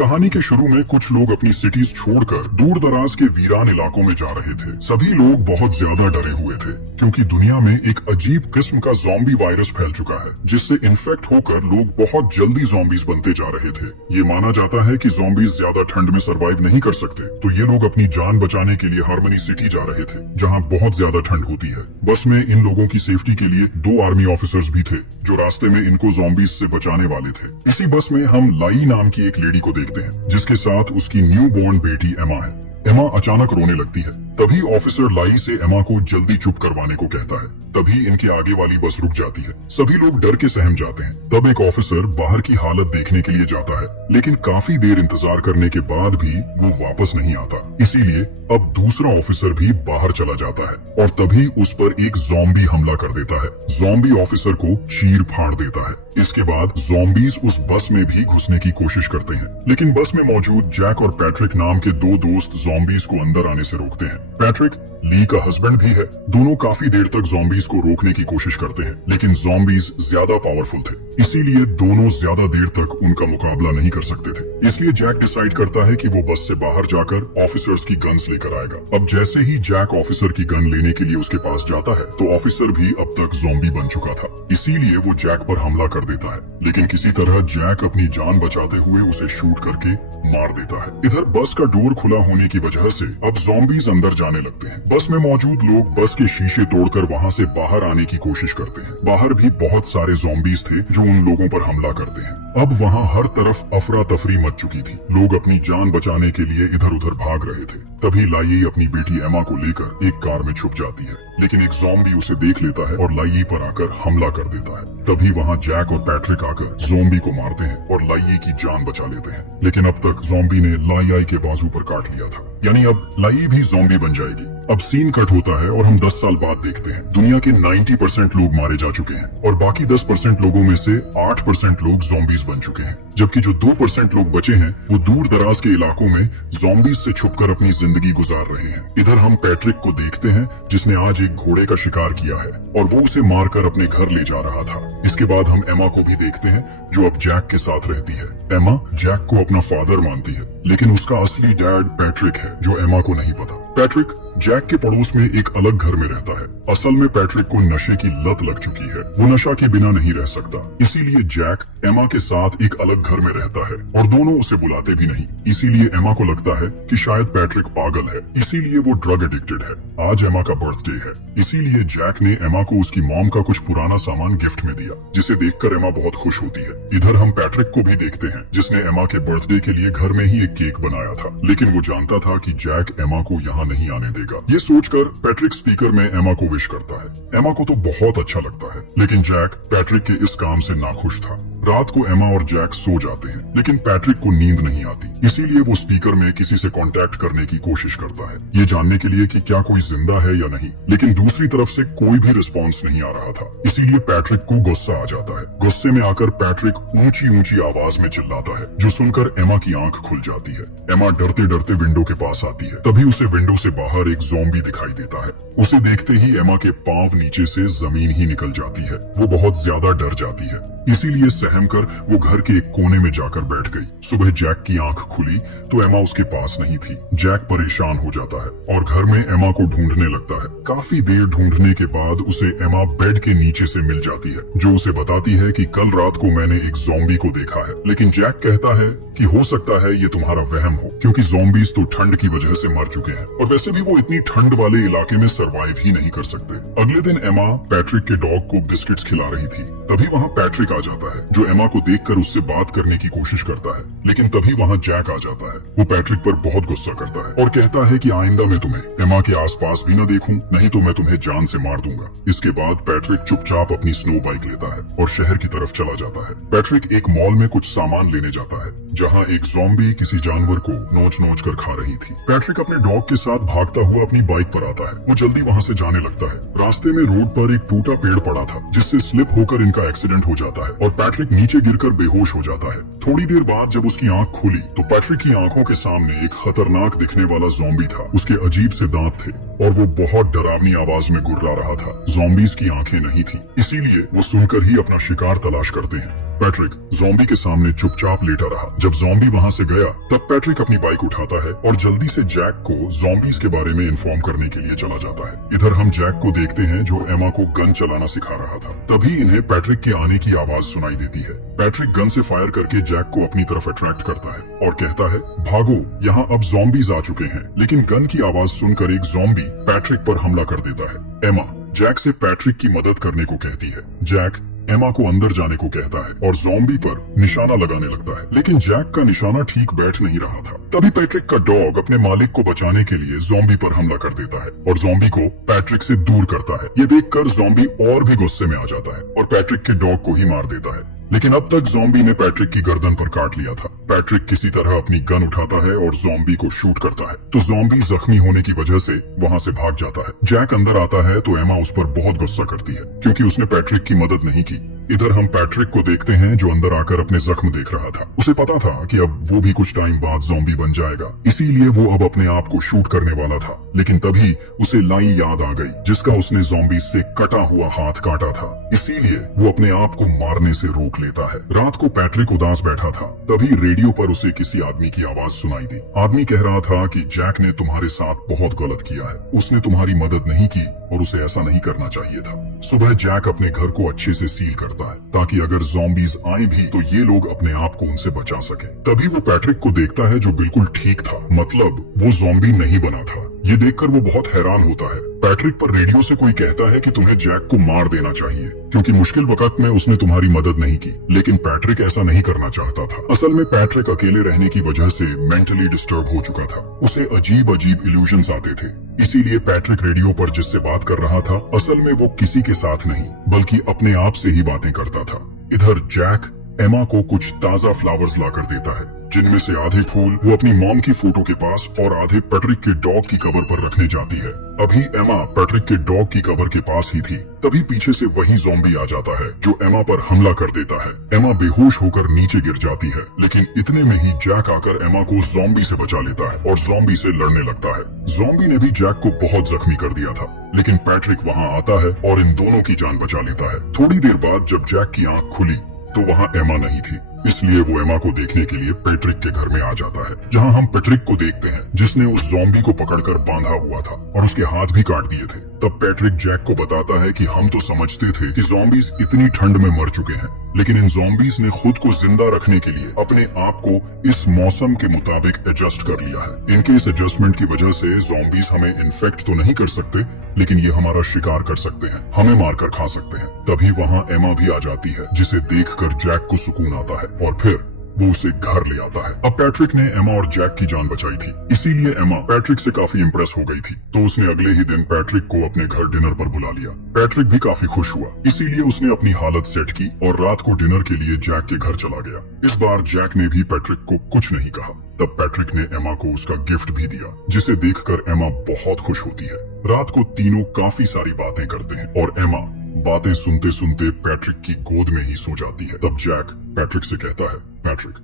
कहानी के शुरू में कुछ लोग अपनी सिटीज छोड़कर दूर दराज के वीरान इलाकों में जा रहे थे। सभी लोग बहुत ज्यादा डरे हुए थे क्योंकि दुनिया में एक अजीब किस्म का ज़ॉम्बी वायरस फैल चुका है जिससे इन्फेक्ट होकर लोग बहुत जल्दी ज़ॉम्बीज बनते जा रहे थे। ये माना जाता है कि ज़ॉम्बीज ज्यादा ठंड में सरवाइव नहीं कर सकते, तो ये लोग अपनी जान बचाने के लिए हार्मनी सिटी जा रहे थे जहाँ बहुत ज्यादा ठंड होती है। बस में इन लोगों की सेफ्टी के लिए 2 आर्मी ऑफिसर्स भी थे जो रास्ते में इनको ज़ॉम्बीज से बचाने वाले थे। इसी बस में हम लाई नाम की एक लेडी को देखते हैं जिसके साथ उसकी न्यू बोर्न बेटी एमा है। एमा अचानक रोने लगती है। तभी ऑफिसर लाई से एमा को जल्दी चुप करवाने को कहता है। तभी इनके आगे वाली बस रुक जाती है। सभी लोग डर के सहम जाते हैं। तब एक ऑफिसर बाहर की हालत देखने के लिए जाता है, लेकिन काफी देर इंतजार करने के बाद भी वो वापस नहीं आता। इसीलिए अब दूसरा ऑफिसर भी बाहर चला जाता है और तभी उस पर एक ज़ॉम्बी हमला कर देता है। ज़ॉम्बी ऑफिसर को चीर फाड़ देता है। इसके बाद ज़ॉम्बीज उस बस में भी घुसने की कोशिश करते हैं, लेकिन बस में मौजूद जैक और पैट्रिक नाम के 2 दोस्त ज़ॉम्बीज को अंदर आने से रोकते हैं। पैट्रिक ली का हस्बैंड भी है। दोनों काफी देर तक ज़ॉम्बीज को रोकने की कोशिश करते हैं, लेकिन ज़ॉम्बीज ज्यादा पावरफुल थे, इसीलिए दोनों ज्यादा देर तक उनका मुकाबला नहीं कर सकते थे। इसलिए जैक डिसाइड करता है कि वो बस से बाहर जाकर ऑफिसर्स की गन्स लेकर आएगा। अब जैसे ही जैक ऑफिसर की गन लेने के लिए उसके पास जाता है तो ऑफिसर भी अब तक ज़ॉम्बी बन चुका था, इसीलिए वो जैक पर हमला कर देता है, लेकिन किसी तरह जैक अपनी जान बचाते हुए उसे शूट करके मार देता है। इधर बस का डोर खुला होने की वजह से अब ज़ॉम्बीज अंदर जाने लगते हैं। बस में मौजूद लोग बस के शीशे तोड़कर वहाँ से बाहर आने की कोशिश करते हैं। बाहर भी बहुत सारे ज़ॉम्बीज थे जो उन लोगों पर हमला करते हैं। अब वहाँ हर तरफ अफरा तफरी मच चुकी थी। लोग अपनी जान बचाने के लिए इधर उधर भाग रहे थे। तभी लाइये अपनी बेटी एमा को लेकर एक कार में छुप जाती है, लेकिन एक ज़ॉम्बी उसे देख लेता है और लाइये पर आकर हमला कर देता है। तभी वहाँ जैक और पैट्रिक आकर ज़ॉम्बी को मारते हैं और लाइये की जान बचा लेते हैं, लेकिन अब तक ज़ॉम्बी ने लाइये के बाजू पर काट लिया था, यानी अब लाइये भी ज़ॉम्बी बन जाएगी। अब सीन कट होता है और हम 10 साल बाद देखते हैं दुनिया के 90% लोग मारे जा चुके हैं और बाकी 10% लोगों में से 8% लोग ज़ॉम्बीज बन चुके हैं, जबकि जो 2% लोग बचे हैं वो दूर दराज के इलाकों में ज़ॉम्बीज से छुपकर अपनी जिंदगी गुजार रहे हैं। इधर हम पैट्रिक को देखते हैं जिसने आज एक घोड़े का शिकार किया है और वो उसे मारकर अपने घर ले जा रहा था। इसके बाद हम एमा को भी देखते हैं जो अब जैक के साथ रहती है। एमा जैक को अपना फादर मानती है, लेकिन उसका असली डैड पैट्रिक है जो एमा को नहीं पता। पैट्रिक जैक के पड़ोस में एक अलग घर में रहता है। असल में पैट्रिक को नशे की लत लग चुकी है, वो नशा के बिना नहीं रह सकता, इसीलिए जैक एमा के साथ एक अलग घर में रहता है और दोनों उसे बुलाते भी नहीं। इसीलिए एमा को लगता है कि शायद पैट्रिक पागल है, इसीलिए वो ड्रग एडिक्टेड है। आज एमा का बर्थडे है, इसीलिए जैक ने एमा को उसकी मॉम का कुछ पुराना सामान गिफ्ट में दिया, जिसे देखकर एमा बहुत खुश होती है। इधर हम पैट्रिक को भी देखते हैं जिसने एमा के बर्थडे के लिए घर में ही एक केक बनाया था, लेकिन वो जानता था कि जैक एमा को यहाँ नहीं आने देगा। ये सोचकर पैट्रिक स्पीकर में एमा को विश करता है। एमा को तो बहुत अच्छा लगता है, लेकिन जैक पैट्रिक के इस काम से नाखुश था। रात को एमा और जैक सो जाते हैं, लेकिन पैट्रिक को नींद नहीं आती, इसीलिए वो स्पीकर में किसी से कांटेक्ट करने की कोशिश करता है, ये जानने के लिए कि क्या कोई जिंदा है या नहीं, लेकिन दूसरी तरफ से कोई भी रिस्पॉन्स नहीं आ रहा था। इसीलिए पैट्रिक को गुस्सा आ जाता है। गुस्से में आकर पैट्रिक ऊंची ऊंची आवाज में चिल्लाता है, जो सुनकर एमा की आंख खुल जाती है। एमा डरते डरते विंडो के पास आती है। तभी उसे विंडो से बाहर एक ज़ॉम्बी दिखाई देता है। उसे देखते ही एमा के पांव नीचे से जमीन ही निकल जाती है। वो बहुत ज्यादा डर जाती है, इसीलिए सहम कर वो घर के एक कोने में जाकर बैठ गई। सुबह जैक की आंख खुली तो एमा उसके पास नहीं थी। जैक परेशान हो जाता है और घर में एमा को ढूंढने लगता है। काफी देर ढूंढने के बाद उसे एमा बेड के नीचे से मिल जाती है, जो उसे बताती है कि कल रात को मैंने एक ज़ॉम्बी को देखा है, लेकिन जैक कहता है कि हो सकता है ये तुम्हारा वहम हो, क्योंकि ज़ॉम्बीज तो ठंड की वजह से मर चुके हैं और वैसे भी वो इतनी ठंड वाले इलाके में सरवाइव ही नहीं कर सकते। अगले दिन एमा पैट्रिक के डॉग को बिस्किट्स खिला रही थी। तभी वहाँ पैट्रिक आ जाता है, जो एमा को देखकर उससे बात करने की कोशिश करता है, लेकिन तभी वहाँ जैक आ जाता है। वो पैट्रिक पर बहुत गुस्सा करता है और कहता है कि आइंदा मैं तुम्हें एमा के आसपास भी न देखूं, नहीं तो मैं तुम्हें जान से मार दूंगा। इसके बाद पैट्रिक चुपचाप अपनी स्नो बाइक लेता है और शहर की तरफ चला जाता है। पैट्रिक एक मॉल में कुछ सामान लेने जाता है, जहाँ एक ज़ॉम्बी किसी जानवर को नोच नोच कर खा रही थी। पैट्रिक अपने डॉग के साथ भागता हुआ अपनी बाइक पर आता है। वो जल्दी वहाँ से जाने लगता है। रास्ते में रोड पर एक टूटा पेड़ पड़ा था, जिससे स्लिप होकर इनका एक्सीडेंट हो जाता जाता है और पैट्रिक नीचे गिरकर बेहोश हो जाता है। थोड़ी देर बाद जब उसकी आंख खुली तो पैट्रिक की आंखों के सामने एक खतरनाक दिखने वाला ज़ॉम्बी था। उसके अजीब से दांत थे और वो बहुत डरावनी आवाज में गुर्रा रहा था। ज़ॉम्बीज की आंखें नहीं थी, इसीलिए वो सुनकर ही अपना शिकार तलाश करते हैं। पैट्रिक ज़ॉम्बी के सामने चुपचाप लेटा रहा। जब ज़ॉम्बी वहां से गया तब पैट्रिक अपनी बाइक उठाता है और जल्दी से जैक को ज़ॉम्बीज के बारे में इन्फॉर्म करने के लिए चला जाता है। इधर हम जैक को देखते हैं जो एमा को गन चलाना सिखा रहा था। तभी इन्हें पैट्रिक के आने की आवाज सुनाई देती है। पैट्रिक गन से फायर करके जैक को अपनी तरफ अट्रैक्ट करता है और कहता है, भागो, यहाँ अब ज़ॉम्बीज आ चुके हैं। लेकिन गन की आवाज सुनकर एक ज़ॉम्बी पैट्रिक पर हमला कर देता है। एमा जैक से पैट्रिक की मदद करने को कहती है। जैक एमा को अंदर जाने को कहता है और ज़ॉम्बी पर निशाना लगाने लगता है, लेकिन जैक का निशाना ठीक बैठ नहीं रहा था। तभी पैट्रिक का डॉग अपने मालिक को बचाने के लिए ज़ॉम्बी पर हमला कर देता है और ज़ॉम्बी को पैट्रिक से दूर करता है। ये देखकर ज़ॉम्बी और भी गुस्से में आ जाता है और पैट्रिक के डॉग को ही मार देता है। लेकिन अब तक ज़ॉम्बी ने पैट्रिक की गर्दन पर काट लिया था। पैट्रिक किसी तरह अपनी गन उठाता है और ज़ॉम्बी को शूट करता है तो ज़ॉम्बी जख्मी होने की वजह से वहां से भाग जाता है। जैक अंदर आता है तो एमा उस पर बहुत गुस्सा करती है क्योंकि उसने पैट्रिक की मदद नहीं की। इधर हम पैट्रिक को देखते हैं जो अंदर आकर अपने जख्म देख रहा था। उसे पता था कि अब वो भी कुछ टाइम बाद ज़ॉम्बी बन जाएगा, इसीलिए वो अब अपने आप को शूट करने वाला था। लेकिन तभी उसे लाई याद आ गई जिसका उसने ज़ॉम्बी से कटा हुआ हाथ काटा था, इसीलिए वो अपने आप को मारने से रोक लेता है। रात को पैट्रिक उदास बैठा था, तभी रेडियो पर उसे किसी आदमी की आवाज सुनाई दी। आदमी कह रहा था कि जैक ने तुम्हारे साथ बहुत गलत किया है, उसने तुम्हारी मदद नहीं की और उसे ऐसा नहीं करना चाहिए था। सुबह जैक अपने घर को अच्छे से सील करता है ताकि अगर ज़ॉम्बीज आए भी तो ये लोग अपने आप को उनसे बचा सके। तभी वो पैट्रिक को देखता है जो बिल्कुल ठीक था, मतलब वो ज़ॉम्बी नहीं बना था। ये देखकर वो बहुत हैरान होता है। पैट्रिक पर रेडियो से कोई कहता है कि तुम्हें जैक को मार देना चाहिए क्योंकि मुश्किल वक्त में उसने तुम्हारी मदद नहीं की, लेकिन पैट्रिक ऐसा नहीं करना चाहता था। असल में पैट्रिक अकेले रहने की वजह से मेंटली डिस्टर्ब हो चुका था। उसे अजीब अजीब इल्यूजन्स आते थे, इसीलिए पैट्रिक रेडियो पर जिससे बात कर रहा था असल में वो किसी के साथ नहीं बल्कि अपने आप से ही बातें करता था। इधर जैक एमा को कुछ ताजा फ्लावर्स लाकर देता है जिनमें से आधे फूल वो अपनी मॉम की फोटो के पास और आधे पैट्रिक के डॉग की कब्र पर रखने जाती है। अभी एमा पैट्रिक के डॉग की कब्र के पास ही थी, तभी पीछे से वही ज़ॉम्बी आ जाता है जो एमा पर हमला कर देता है। एमा बेहोश होकर नीचे गिर जाती है, लेकिन इतने में ही जैक आकर एमा को ज़ॉम्बी से बचा लेता है और ज़ॉम्बी से लड़ने लगता है। ज़ॉम्बी ने भी जैक को बहुत जख्मी कर दिया था, लेकिन पैट्रिक वहाँ आता है और इन दोनों की जान बचा लेता है। थोड़ी देर बाद जब जैक की आंख खुली तो वहाँ एमा नहीं थी, इसलिए वो एमा को देखने के लिए पैट्रिक के घर में आ जाता है, जहां हम पैट्रिक को देखते हैं जिसने उस ज़ॉम्बी को पकड़कर बांधा हुआ था और उसके हाथ भी काट दिए थे। तब पैट्रिक जैक को बताता है कि हम तो समझते थे कि ज़ॉम्बीज इतनी ठंड में मर चुके हैं, लेकिन इन ज़ॉम्बीज ने खुद को जिंदा रखने के लिए अपने आप को इस मौसम के मुताबिक एडजस्ट कर लिया है। इनके इस एडजस्टमेंट की वजह से ज़ॉम्बीज हमें इन्फेक्ट तो नहीं कर सकते, लेकिन ये हमारा शिकार कर सकते हैं, हमें मारकर खा सकते हैं। तभी वहाँ एमा भी आ जाती है जिसे देखकर जैक को सुकून आता है और फिर वो उसे घर ले आता है। अब पैट्रिक ने एमा और जैक की जान बचाई थी, इसीलिए एमा पैट्रिक से काफी इम्प्रेस हो गई थी, तो उसने अगले ही दिन पैट्रिक को अपने घर डिनर पर बुला लिया। पैट्रिक भी काफी खुश हुआ, इसीलिए उसने अपनी हालत सेट की और रात को डिनर के लिए जैक के घर चला गया। इस बार जैक ने भी पैट्रिक को कुछ नहीं कहा। तब पैट्रिक ने एमा को उसका गिफ्ट भी दिया, जिसे देखकर एमा बहुत खुश होती है। रात को तीनों काफी सारी बातें करते हैं और एमा बातें सुनते सुनते पैट्रिक की गोद में ही सो जाती है। तब जैक पैट्रिक से कहता है, पैट्रिक,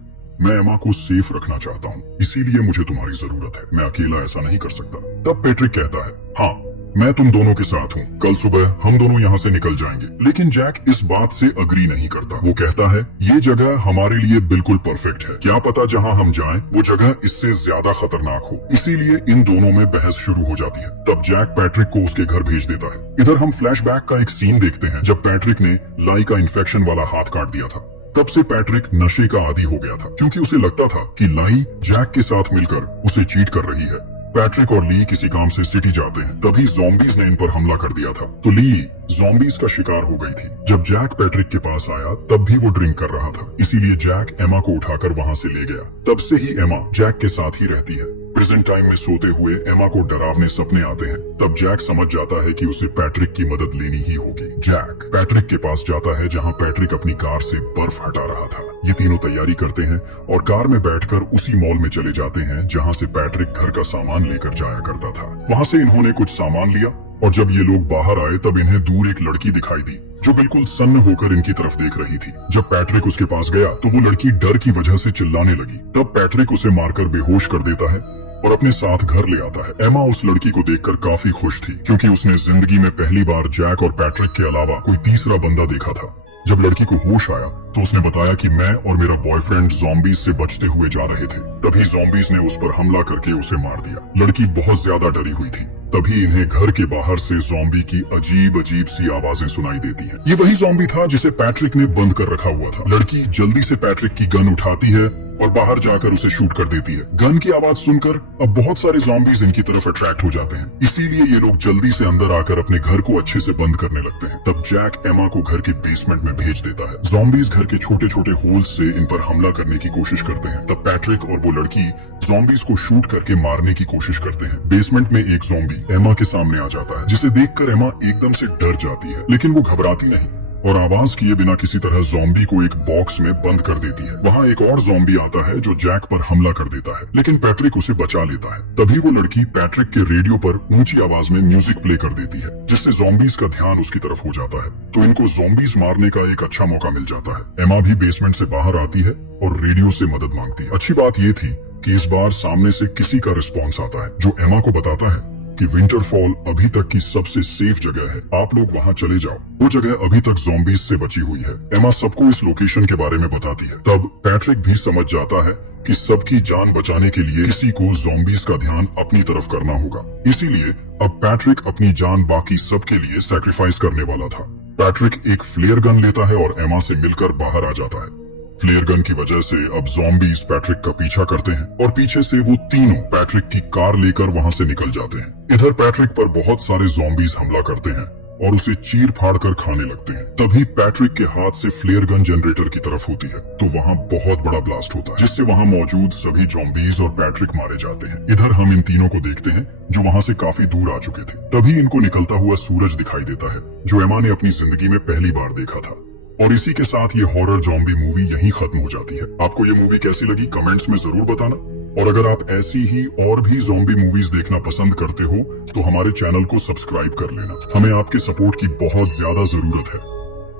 मैं एमा को सेफ रखना चाहता हूँ, इसीलिए मुझे तुम्हारी जरूरत है, मैं अकेला ऐसा नहीं कर सकता। तब पैट्रिक कहता है, हाँ, मैं तुम दोनों के साथ हूँ, कल सुबह हम दोनों यहाँ से निकल जाएंगे। लेकिन जैक इस बात से अग्री नहीं करता। वो कहता है, ये जगह हमारे लिए बिल्कुल परफेक्ट है, क्या पता जहाँ हम जाएं वो जगह इससे ज्यादा खतरनाक हो। इसीलिए इन दोनों में बहस शुरू हो जाती है। तब जैक पैट्रिक को उसके घर भेज देता है। इधर हम फ्लैशबैक का एक सीन देखते हैं जब पैट्रिक ने लाई का इन्फेक्शन वाला हाथ काट दिया था। तब से पैट्रिक नशे का आदी हो गया था, क्योंकि उसे लगता था कि लाई जैक के साथ मिलकर उसे चीट कर रही है। पैट्रिक और ली किसी काम से सिटी जाते हैं, तभी ज़ॉम्बीज ने इन पर हमला कर दिया था, तो ली ज़ॉम्बीज का शिकार हो गई थी। जब जैक पैट्रिक के पास आया तब भी वो ड्रिंक कर रहा था, इसीलिए जैक एमा को उठाकर वहाँ से ले गया। तब से ही एमा जैक के साथ ही रहती है। प्रेजेंट टाइम में सोते हुए एमा को डरावने सपने आते हैं। तब जैक समझ जाता है कि उसे पैट्रिक की मदद लेनी ही होगी। जैक पैट्रिक के पास जाता है जहां पैट्रिक अपनी कार से बर्फ हटा रहा था। ये तीनों तैयारी करते हैं और कार में बैठकर उसी मॉल में चले जाते हैं जहां से पैट्रिक घर का सामान लेकर जाया करता था। वहां से इन्होंने कुछ सामान लिया और जब ये लोग बाहर आए तब इन्हें दूर एक लड़की दिखाई दी जो बिल्कुल सन्न होकर इनकी तरफ देख रही थी। जब पैट्रिक उसके पास गया तो वो लड़की डर की वजह से चिल्लाने लगी। तब पैट्रिक उसे मारकर बेहोश कर देता है और अपने साथ घर ले आता है। एमा उस लड़की को देखकर काफी खुश थी, क्योंकि उसने जिंदगी में पहली बार जैक और पैट्रिक के अलावा कोई तीसरा बंदा देखा था। जब लड़की को होश आया तो उसने बताया कि मैं और मेरा बॉयफ्रेंड ज़ॉम्बीज से बचते हुए जा रहे थे। तभी ज़ॉम्बीज ने उस पर हमला करके उसे मार दिया। लड़की बहुत ज्यादा डरी हुई थी। तभी इन्हें घर के बाहर से ज़ॉम्बी की अजीब अजीब सी आवाजें सुनाई देती हैं। ये वही ज़ॉम्बी था जिसे पैट्रिक ने बंद कर रखा हुआ था। लड़की जल्दी से पैट्रिक की गन उठाती है और बाहर जाकर उसे शूट कर देती है। गन की आवाज सुनकर अब बहुत सारे ज़ॉम्बीज इनकी तरफ अट्रैक्ट हो जाते हैं। इसीलिए ये लोग जल्दी से अंदर आकर अपने घर को अच्छे से बंद करने लगते हैं। तब जैक एमा को घर के बेसमेंट में भेज देता है। ज़ॉम्बीज घर के छोटे छोटे होल्स से इन पर हमला करने की कोशिश करते हैं। तब पैट्रिक और वो लड़की ज़ॉम्बीज को शूट करके मारने की कोशिश करते हैं। बेसमेंट में एक ज़ॉम्बी एमा के सामने आ जाता है, जिसे देखकर एमा एकदम से डर जाती है, लेकिन वो घबराती नहीं और आवाज किए बिना किसी तरह ज़ॉम्बी को एक बॉक्स में बंद कर देती है। वहाँ एक और ज़ॉम्बी आता है जो जैक पर हमला कर देता है, लेकिन पैट्रिक उसे बचा लेता है। तभी वो लड़की पैट्रिक के रेडियो पर ऊंची आवाज में म्यूजिक प्ले कर देती है, जिससे ज़ॉम्बीज का ध्यान उसकी तरफ हो जाता है। तो इनको ज़ॉम्बीज मारने का एक अच्छा मौका मिल जाता है। एमा भी बेसमेंट से बाहर आती है और रेडियो से मदद मांगती है। अच्छी बात ये थी कि इस बार सामने से किसी का रिस्पॉन्स आता है, जो एमा को बताता है कि विंटरफॉल अभी तक की सबसे सेफ जगह है, आप लोग वहाँ चले जाओ। वो जगह अभी तक ज़ॉम्बीज से बची हुई है। एमा सबको इस लोकेशन के बारे में बताती है। तब पैट्रिक भी समझ जाता है कि सबकी जान बचाने के लिए किसी को ज़ॉम्बीज का ध्यान अपनी तरफ करना होगा। इसीलिए अब पैट्रिक अपनी जान बाकी सबके लिए सैक्रिफाइस करने वाला था। पैट्रिक एक फ्लेयर गन लेता है और एमा से मिलकर बाहर आ जाता है। फ्लेयर गन की वजह से अब ज़ॉम्बीज पैट्रिक का पीछा करते हैं और पीछे से वो तीनों पैट्रिक की कार लेकर वहाँ से निकल जाते हैं। इधर पैट्रिक पर बहुत सारे ज़ॉम्बीज हमला करते हैं और उसे चीर फाड़ कर खाने लगते हैं। तभी पैट्रिक के हाथ से फ्लेयर गन जनरेटर की तरफ होती है, तो वहाँ बहुत बड़ा ब्लास्ट होता है, जिससे वहाँ मौजूद सभी ज़ॉम्बीज और पैट्रिक मारे जाते हैं। इधर हम इन तीनों को देखते हैं जो वहाँ से काफी दूर आ चुके थे। तभी इनको निकलता हुआ सूरज दिखाई देता है, जो एमा ने अपनी जिंदगी में पहली बार देखा था। और इसी के साथ ये हॉरर ज़ॉम्बी मूवी यहीं खत्म हो जाती है। आपको ये मूवी कैसी लगी कमेंट्स में जरूर बताना। और अगर आप ऐसी ही और भी ज़ॉम्बी मूवीज देखना पसंद करते हो तो हमारे चैनल को सब्सक्राइब कर लेना। हमें आपके सपोर्ट की बहुत ज्यादा जरूरत है।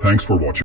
Thanks for watching.